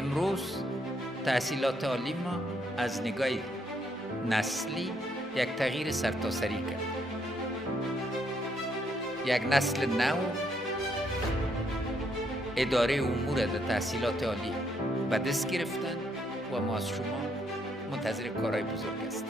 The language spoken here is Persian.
امروز تحصیلات عالی ما از نگاه نسلی یک تغییر سرتاسری کرد. یک نسل نو اداره امور در تحصیلات عالی به دست گرفتن و ما از شما منتظر کارهای بزرگ هستیم.